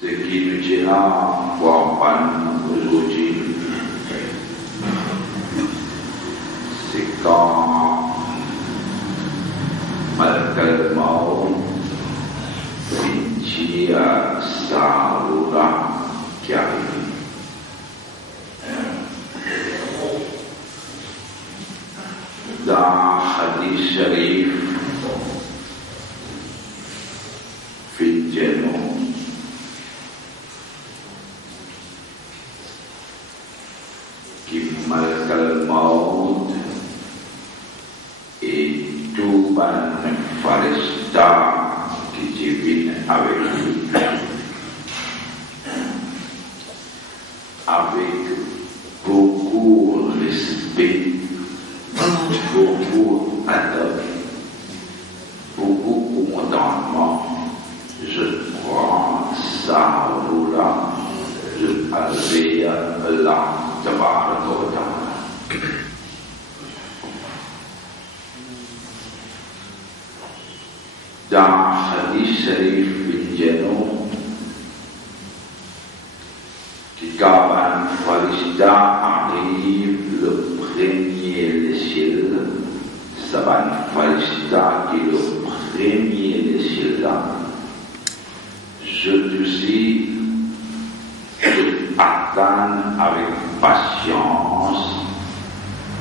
ce qui nous tiendra pour aujourd'hui, c'est quand malgré mort, finit à Saoura qui arrive. Dans Hadith Sharif, Fidjeno, qui malgré le monde et tout le farista qui divine avec lui, avec beaucoup de respect, beaucoup d'adoption, beaucoup de contentement. Je prends ça ou là, je avais là, Tabaraka wa Ta'ala. Dans Hadith Sharif Fidjeno, qui Kaban Farishta arrive le premier des cieux, Saban Farishta qui est le premier des cieux là. Je te dis, je attends avec patience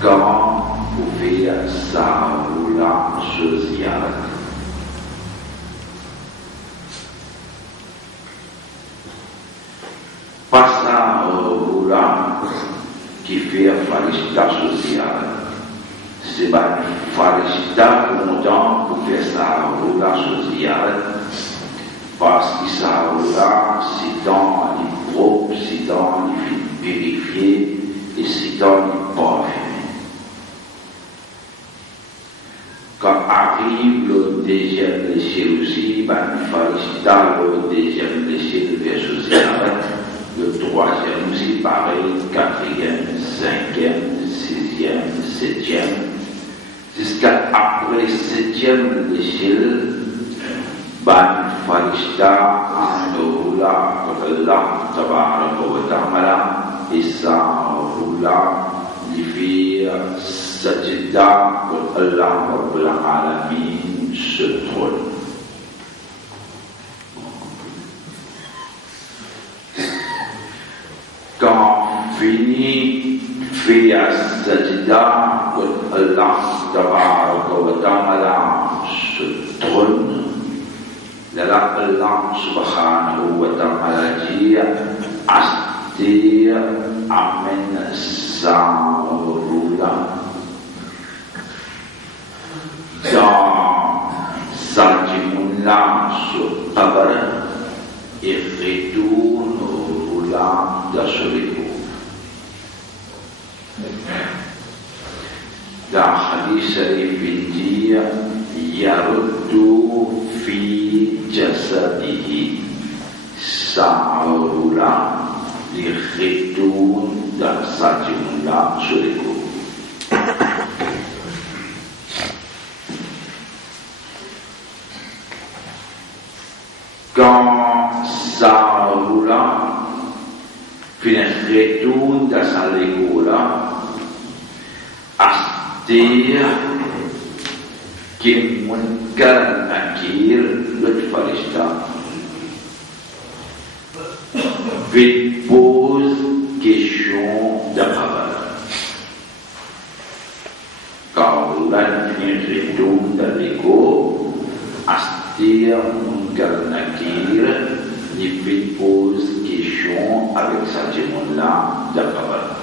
comment vous faites ça ou là, je y arrête. Pas ça ou là qui fait Farishta sociale. C'est pas Farishta content pour faire ça ou là sociale. Parce que ça ou là, c'est dans les propres, c'est dans les vérifiés et c'est dans les parfaits. Quand arrive le deuxième déchet aussi, ben Farishta, le deuxième déchet de social, le troisième aussi pareil, quatrième, cinquième, sixième, septième, jusqu'à après le septième déchet, ben Farishta Andoula Allah Tabaraka wa Ta'ala et Sa'oula Lifir Sajida Allah Rabbul Alamin se trône. Quand fini fait Sajida Allah Tabaraka wa Ta'ala se trône, Allah subhanahu wa ta'ala dit Astir Amen Sa'oula dans Sajimullah sur Tabar et retourne au Roula d'Assuriko. Dans Hadith Sharif il dit Yaruddu fi jasadihi Sa'oula li retourne dans Sajimullah Assuriko. Quand Sa'oula retourne dans Sajimullah Astir qui munkar nakir le farishta pose question d'abord quand l'un retourne dans l'ego Astir munkar nakir il pose question avec sa démon-là d'abord.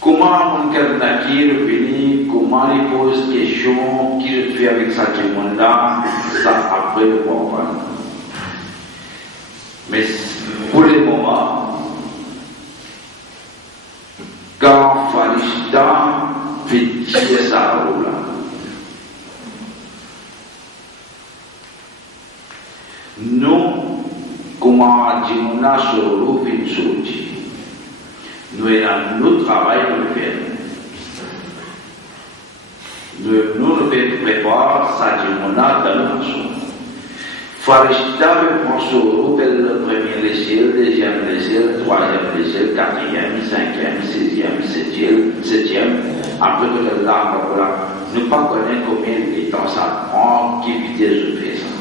Comment Munkar Nakir venu, comment il pose question, qui je fais avec ça témoin-là, ça après le comprendre. Mais pour le moment, quand Farishta fait tirer sa roue là, nous, comment Dimona se roule une sortie. Nous avons notre travail pour le faire. Nous ne faisons voir ça dit mon âme dans le morceau. Farishta veut prendre sur le premier échelle, deuxième échelle, troisième échelle, quatrième, cinquième, sixième, septième. Après que là, nous ne pas connaître combien de temps ça prend, qui vitesse je fais ça.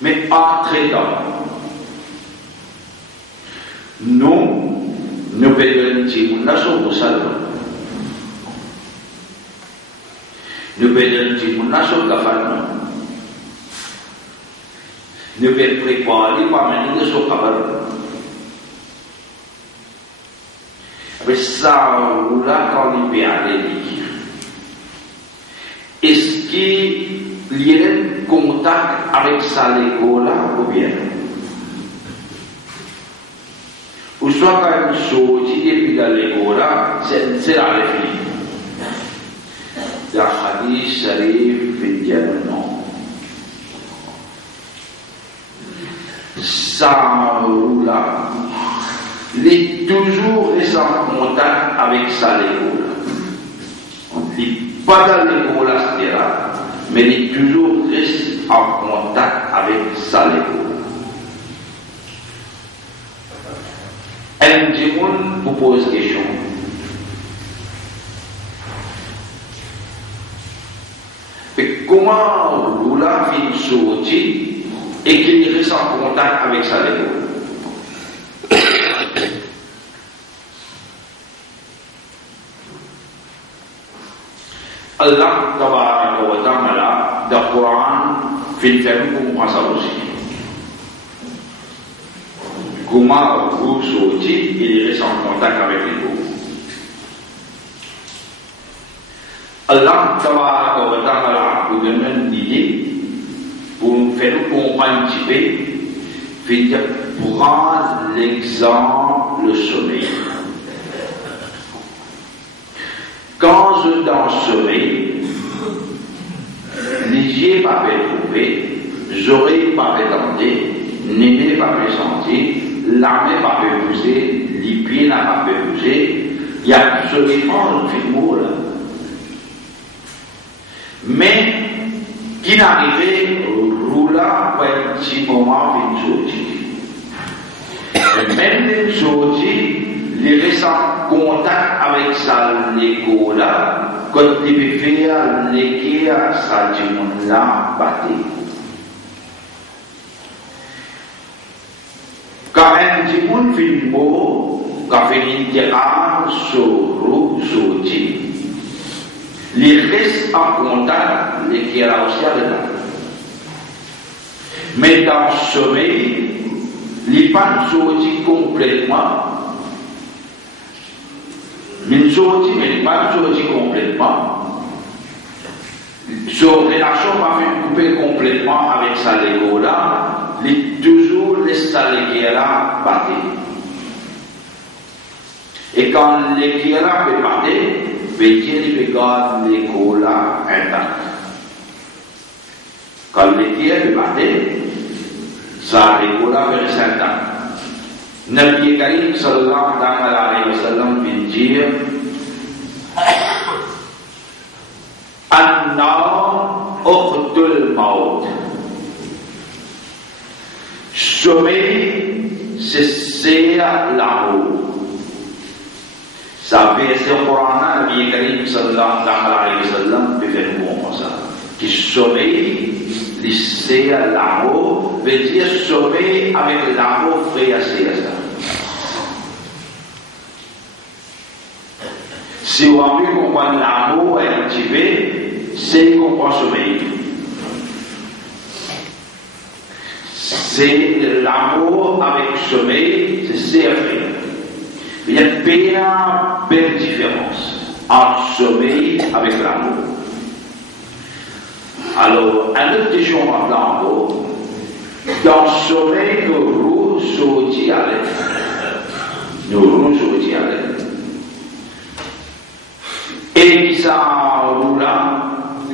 Mais entre temps, nous payons une nation pour ça. Nous payons une nation pour ça. Nous payons préparer par mener de son cabane. Mais ça, là, quand il peut aller dire, est-ce qu'il y a un contact avec ça, l'égo là, ou bien? Ou soit quand une chose qui est dans l'égo là, c'est la réflexion. La hadith sharif fait dire non. Ça là, il est toujours en contact avec ça l'égo là. Il n'est pas dans l'égo là, mais il est toujours en contact avec ça l'égo là. Un démon vous pose question. Mais comment Lula fait sortir et qu'il reste en contact avec sa l'égo? Allah tabaraka wa ta'ala dans le Coran fait faire comprendre ça aussi. Comment vous sortir, il reste en contact avec l'égo. Allah tabaraka wa ta'ala vous donne une idée pour nous faire comprendre un petit peu, fait dire prendre l'exemple le sommeil. Quand je dans le sommeil, les yeux pas trouver, j'aurais pas tenté, néné pas sentir, la main pas bouger, les pieds n'a pas bouger, il y a absolument un film là. Mais qui n'arrivait roula pour un petit moment d'une sortie. Même une sortie, les récents contacts avec ça l'égo là, quand il peut faire l'équer à ça du monde là, batté. Quand un petit monde fait beau, quand il fait une sortie, les restent en contact, les qui a aussi avec là. Mais dans le sommeil, les pas sortis complètement. Une sortie, mais pas sortie complètement. Son relation pas fait couper complètement avec sa l'égo là, il toujours laisse sa l'égo là battre. Et quand l'égo là peut battre, Dieu peut garder l'égo là intact. Quand l'égo peut battre, sa l'égo là peut rester intact. Nabi Karim sallallahu alayhi wa sallam vient dire An-nar uqtul maut. Sommeil, c'est l'amour. Ça veut dire Coran, Nabi Karim sallallahu alayhi wa sallam peut faire comme ça. Qui sommeil, c'est l'amour, veut dire sommeil avec l'amour frère c'est ça. Si vous avez compris l'amour un petit peu, c'est comprendre sommeil. C'est l'amour avec sommeil, c'est vrai. Il y a une belle différence entre sommeil avec l'amour. Alors, un autre question maintenant, dans le sommeil, nous roues sortis à l'aide. Nous roues sortis à l'aide. Et qui ça roule là,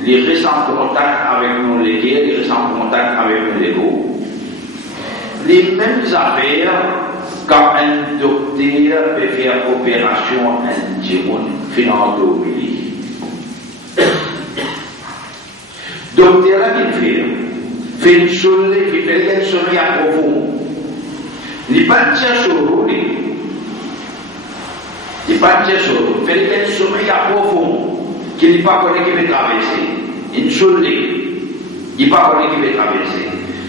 les restent en contact avec nos légués, les restent en contact avec nos légaux. Les mêmes affaires quand un docteur peut faire opération intime, finalement au milieu. Docteur là qui fait une chose qui fait un sommeil à profond. Il n'est pas de chercheur, il n'est pas de chercheur, il fait un sommeil à profond qui n'est pas connu qui va traverser. Une chose il n'est pas connu qui va traverser.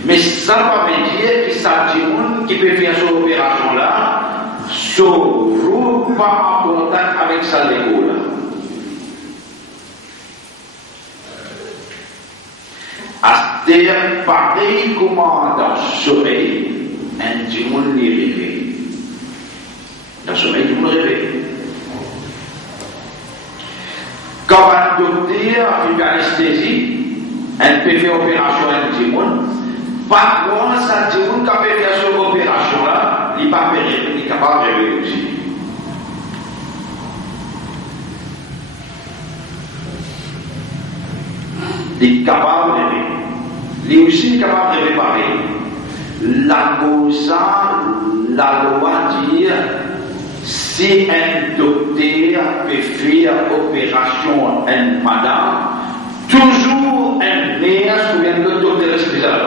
Mais ça va me dire que ça dit qui peut faire cette opération là, sauf pas en contact avec sa l'école. À terre, pareil comme dans le sommeil, un dimanche les réveille. Dans le sommeil, tout le monde réveille. Quand un docteur fait une anesthésie, un peut faire opération un dimanche, pas loin, ça dimanche, quand il fait cette opération là, il n'est pas péril, il est capable de réveiller aussi. Il est capable de réveiller. Il est aussi capable de réparer. La cause, la loi dit, si un docteur peut faire opération en madame, toujours un nerf ou un autre docteur spécial.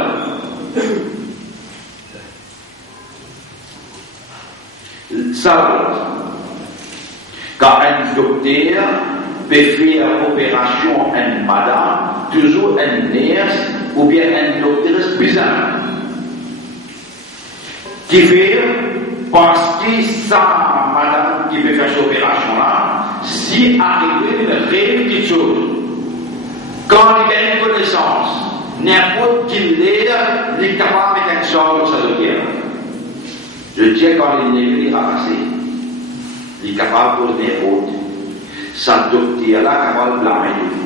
Ça, quand un docteur peut faire opération en madame, toujours un nerf ou bien un docteur spécial. Qui fait parce que ça, madame qui peut faire cette opération-là, si arrivé une réelle petite chose, quand il a une connaissance, n'importe qui l'est, il est capable de mettre un sort sur sa docteur. Je dis quand il est venu ramasser, il est capable de poser des fautes. Sa docteur-là est capable de blâmer tout.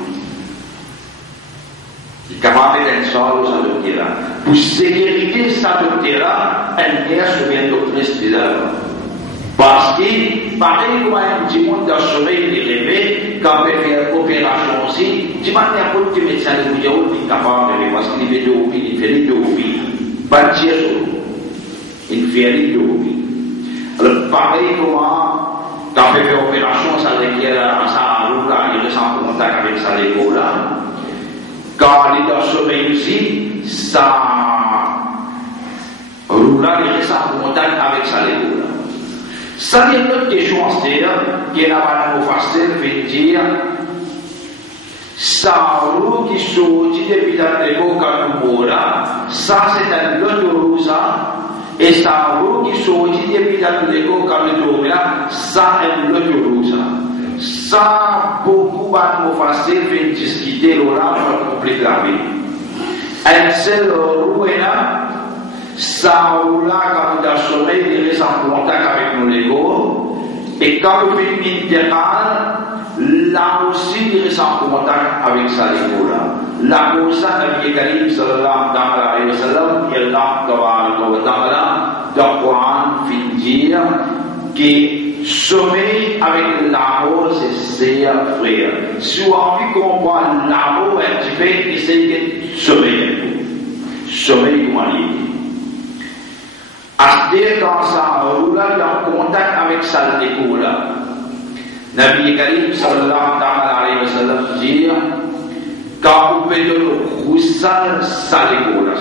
Il est capable de mettre un sort sur sa docteur-là. Pour sécuriser sa docteur-là, elle est sur un docteur spécial. Parce que, pareil comme un petit monde dans le sommeil, il est rêvé, quand il fait une opération aussi, tu m'as dit n'importe quel médecin qui est capable de faire, parce qu'il fait de l'opie, il fait de l'opie. Pas de tir sur l'eau. Il fait de l'opie. Alors, pareil comment, quand il fait une opération, ça requiert, ça roule là, il reste en contact avec sa légo là. Quand il est dans le sommeil aussi, ça roule là, il reste en contact avec sa légo là. Ça, c'est une autre question, c'est-à-dire, qui est la manière facile de dire, ça roule qui sortit depuis la légo quand nous là, ça c'est un autre roule ça. Et ça roule qui sortit depuis la légo quand nous là, ça est un autre roule ça. Ça, beaucoup de facile de discuter là, pour compliquer la vie. Un seul roule est là. Ça ou là, quand nous avons sommeil, il reste en contact avec nos légos. Et quand nous faisons une intervalle, là aussi, il reste en contact avec sa légo là. La cause, Nabi Karim sallallahu alayhi wa sallam, il est là, dans le Coran, fin dire que sommeil avec l'amour, c'est frère. Si on a envie de comprendre l'amour, tu fais essayer de sommeiller. Sommeil comme un livre. Astir quand ça roule en contact avec sa légo là. Nabi Karim sallallahu alayhi wa sallam dit quand vous faites le roussal sa légo là.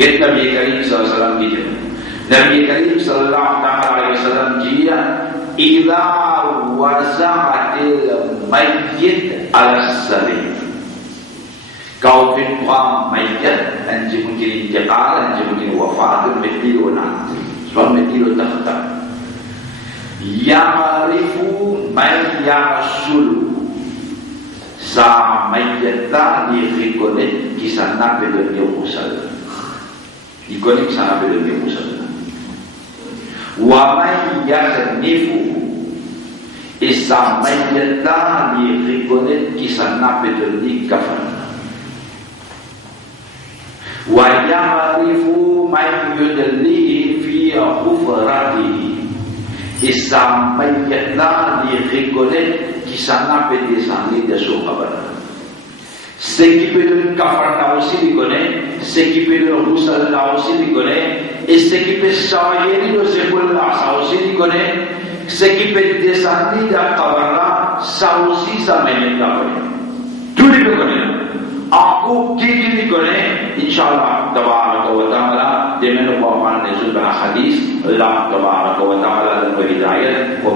Et Nabi Karim sallallahu alayhi wa sallam dit Nabi Karim sallallahu alayhi wa sallam dit إذا وزعت الميت على السرير. Kau fin prang mayat, anji mungkin intikal, anji mungkin wafat, metilo nanti. Sebab metilo takhta. Ya'rifu man ya'sulu. Sa mayata di reconnaît qui s'en a fait de mieux pour ça. Il connaît qui s'en a fait de mieux pour ça. Wa man ya'nifu. Et sa mayata di reconnaît qui s'en a fait de mieux kafan. وَيَعْرِفُ مَنْ يُدْلِهِ فِي غُفْرَتِهِ. Et sa mayatna lui reconnaît qui s'en a fait descendre de son cabane. Ce qui peut le kafarna aussi lui connaît, ce qui peut le roussala aussi lui connaît, et ce qui peut sailler le secoula, ça aussi lui connaît, ce qui peut descendre de la cabane, ça aussi ça mayatna connaît. Tous les le connaissent. Aku qui connaît, Inch'Allah, tabaraka wa ta'ala, demain nous allons prendre les autres hadiths, Allah tabaraka wa ta'ala, de nos hidayat, wa